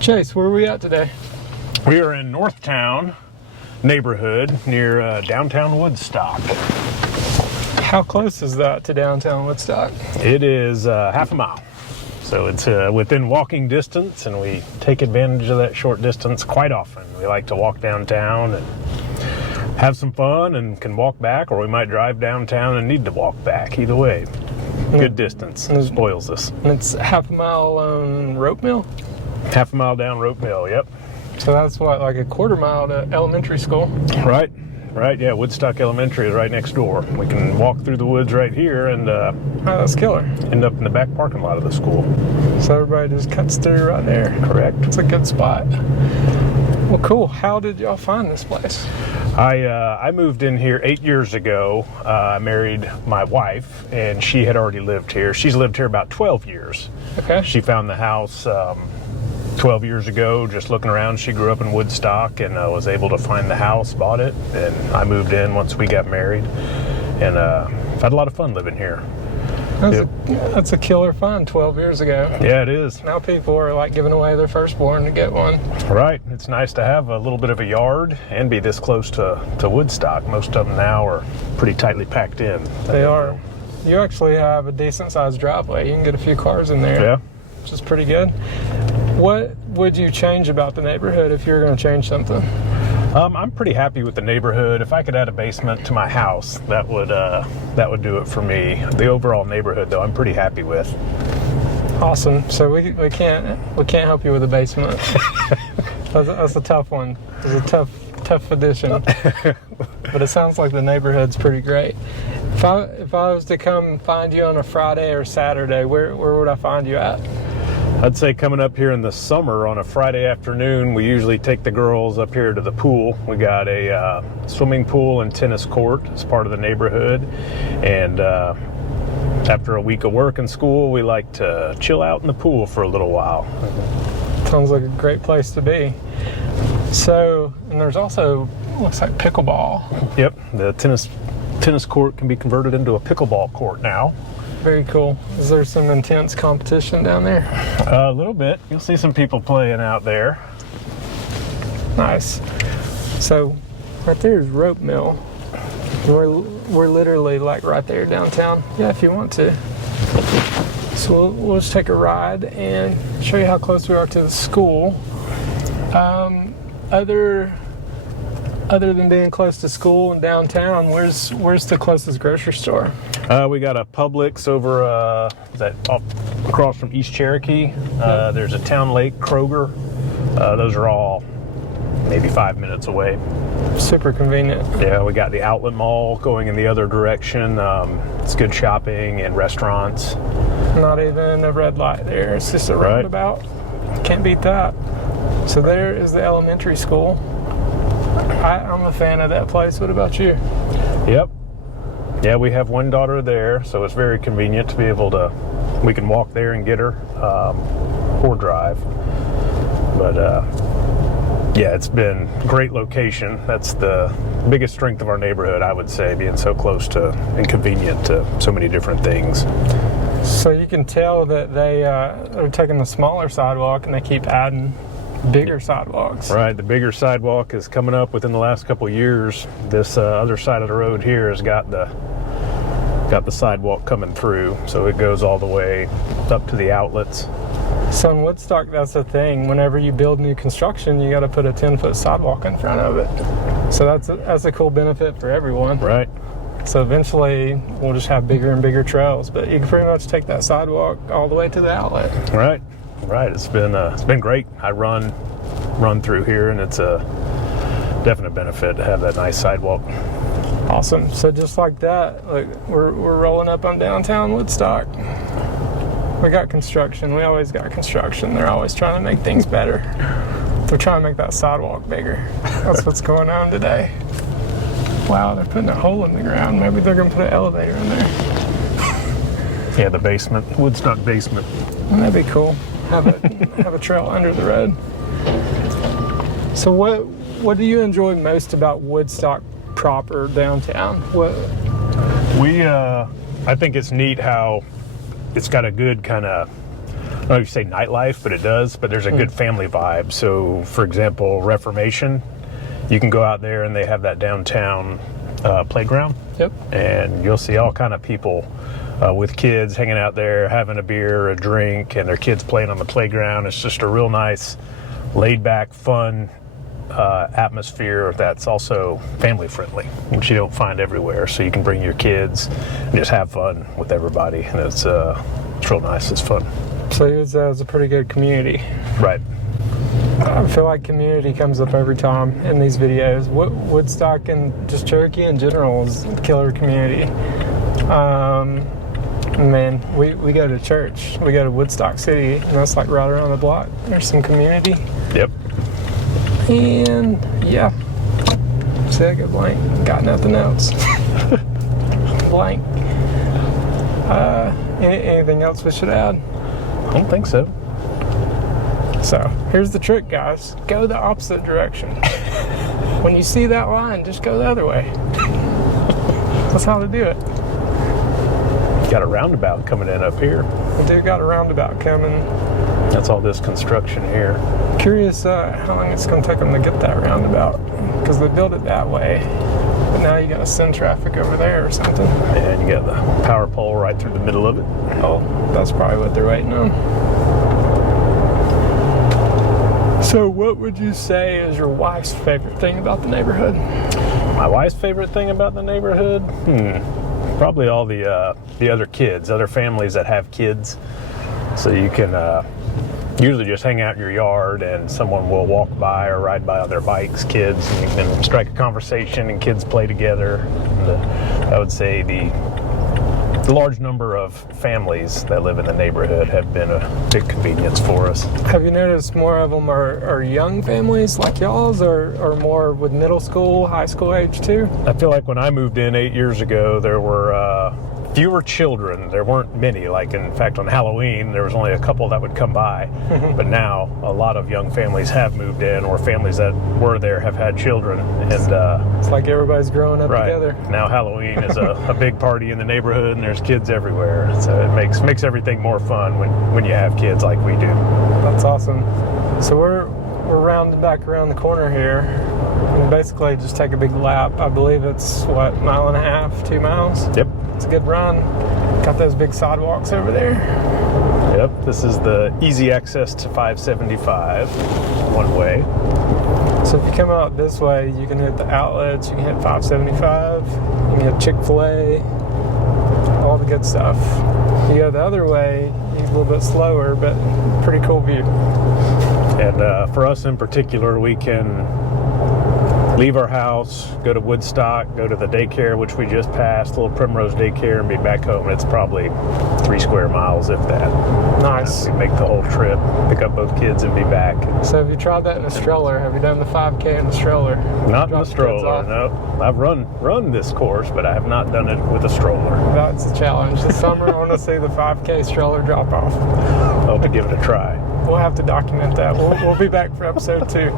Chase, where are we at today? We are in North Towne neighborhood near Downtown Woodstock. How close is that to Downtown Woodstock? It is half a mile. So it's within walking distance, and we take advantage of that short distance quite often. We like to walk downtown and have some fun and can walk back, or we might drive downtown and need to walk back. Either way, good distance. Spoils us. And it's half a mile on Rope Mill? Half a mile down Rope Mill, yep. So that's what, like a quarter mile to elementary school? Right, yeah. Woodstock Elementary is right next door. We can walk through the woods right here and oh, that's killer. End up in the back parking lot of the school. So everybody just cuts through right there. Correct. It's a good spot. Well, cool. How did y'all find this place? I moved in here 8 years ago. I married my wife, and she had already lived here. She's lived here about 12 years. Okay. She found the house 12 years ago, just looking around. She grew up in Woodstock and was able to find the house, bought it, and I moved in once we got married, and had a lot of fun living here. That's a killer find 12 years ago. Yeah, it is. Now people are like giving away their firstborn to get one. Right. It's nice to have a little bit of a yard and be this close to Woodstock. Most of them now are pretty tightly packed in. They are. You actually have a decent sized driveway. You can get a few cars in there. Yeah. Which is pretty good. What would you change about the neighborhood if you were going to change something? I'm pretty happy with the neighborhood. If I could add a basement to my house, that would do it for me. The overall neighborhood, though, I'm pretty happy with. Awesome. So we can't help you with a basement. That's a tough one. It's a tough addition. But it sounds like the neighborhood's pretty great. If I was to come find you on a Friday or Saturday, where would I find you at? I'd say coming up here in the summer on a Friday afternoon, we usually take the girls up here to the pool. We got a swimming pool and tennis court as part of the neighborhood. And after a week of work and school, we like to chill out in the pool for a little while. Sounds like a great place to be. So, and there's also, looks like pickleball. Yep, the tennis court can be converted into a pickleball court now. Very cool. Is there some intense competition down there? A little bit. You'll see some people playing out there. Nice. So, right there is Rope Mill. We're literally like right there downtown. Yeah, if you want to. So we'll just take a ride and show you how close we are to the school. Other than being close to school and downtown, where's the closest grocery store? We got a Publix over across from East Cherokee. There's a Town Lake Kroger. Those are all maybe 5 minutes away. Super convenient. Yeah, we got the outlet mall going in the other direction. It's good shopping and restaurants. Not even a red light there. It's just a roundabout. Can't beat that. So there is the elementary school. I'm a fan of that place. What about you? Yep. Yeah, we have one daughter there, so it's very convenient to be able to, we can walk there and get her, or drive. But yeah, it's been a great location. That's the biggest strength of our neighborhood, I would say, being so close to and convenient to so many different things. So you can tell that they're taking the smaller sidewalk and they keep adding bigger sidewalks. Right, the bigger sidewalk is coming up within the last couple of years. This other side of the road here has got the sidewalk coming through, so it goes all the way up to the outlets. So in Woodstock, that's the thing. Whenever you build new construction, you got to put a 10-foot sidewalk in front of it. So that's a cool benefit for everyone. Right. So eventually, we'll just have bigger and bigger trails, but you can pretty much take that sidewalk all the way to the outlet. Right. Right, it's been great. I run through here, and it's a definite benefit to have that nice sidewalk. Awesome. So just like that, like we're rolling up on downtown Woodstock. We got construction. We always got construction. They're always trying to make things better. They're trying to make that sidewalk bigger. That's what's going on today. Wow, they're putting a hole in the ground. Maybe they're gonna put an elevator in there. Yeah, the basement, Woodstock basement. That'd be cool. Have a trail under the road. So what do you enjoy most about Woodstock proper downtown? I think it's neat how it's got a good kind of know if you say nightlife, but it does. But there's a good family vibe. So, for example, Reformation, you can go out there and they have that downtown playground. Yep. And you'll see all kind of people with kids hanging out there, having a beer, a drink, and their kids playing on the playground. It's just a real nice, laid-back, fun atmosphere that's also family-friendly, which you don't find everywhere. So you can bring your kids and just have fun with everybody, and it's real nice. It's fun. So it was a pretty good community. Right. I feel like community comes up every time in these videos. Woodstock and just Cherokee in general is a killer community. Man, we go to church. We go to Woodstock City, and that's like right around the block. There's some community. Yep. And yeah, see, I go blank. Got nothing else. Blank. Anything else we should add? I don't think so. So here's the trick, guys. Go the opposite direction. When you see that line, just go the other way. That's how to do it. Got a roundabout coming in up here. We do got a roundabout coming. That's all this construction here. Curious how long it's going to take them to get that roundabout, because they built it that way. But now you got to send traffic over there or something. And you got the power pole right through the middle of it. Oh, that's probably what they're waiting on. So what would you say is your wife's favorite thing about the neighborhood? My wife's favorite thing about the neighborhood? Probably all the other kids, other families that have kids. So you can usually just hang out in your yard and someone will walk by or ride by on their bikes, kids, and you can strike a conversation and kids play together. And, I would say the large number of families that live in the neighborhood have been a big convenience for us. Have you noticed more of them are young families like y'all's, or more with middle school, high school age too? I feel like when I moved in 8 years ago, there were fewer children. There weren't many. Like, in fact, on Halloween, there was only a couple that would come by. But now, a lot of young families have moved in, or families that were there have had children. And it's like everybody's growing up together. Now Halloween is a big party in the neighborhood, and there's kids everywhere. So it makes everything more fun when you have kids like we do. That's awesome. So we're rounding back around the corner here. And basically just take a big lap. I believe it's, what, 1.5 miles, 2 miles? Yep. It's a good run. Got those big sidewalks over there. Yep, this is the easy access to 575, one way. So if you come out this way, you can hit the outlets, you can hit 575, you can hit Chick-fil-A, all the good stuff. You go the other way, you're a little bit slower, but pretty cool view. And for us in particular, we can leave our house, go to Woodstock, go to the daycare, which we just passed, little Primrose Daycare, and be back home. It's probably 3 square miles, if that. Nice. We make the whole trip, pick up both kids, and be back. So have you tried that in a stroller? Have you done the 5K in the stroller? Not in the stroller, no. I've run this course, but I have not done it with a stroller. That's a challenge. This summer, I want to see the 5K stroller drop off. I'll have to give it a try. We'll have to document that. We'll be back for episode 2.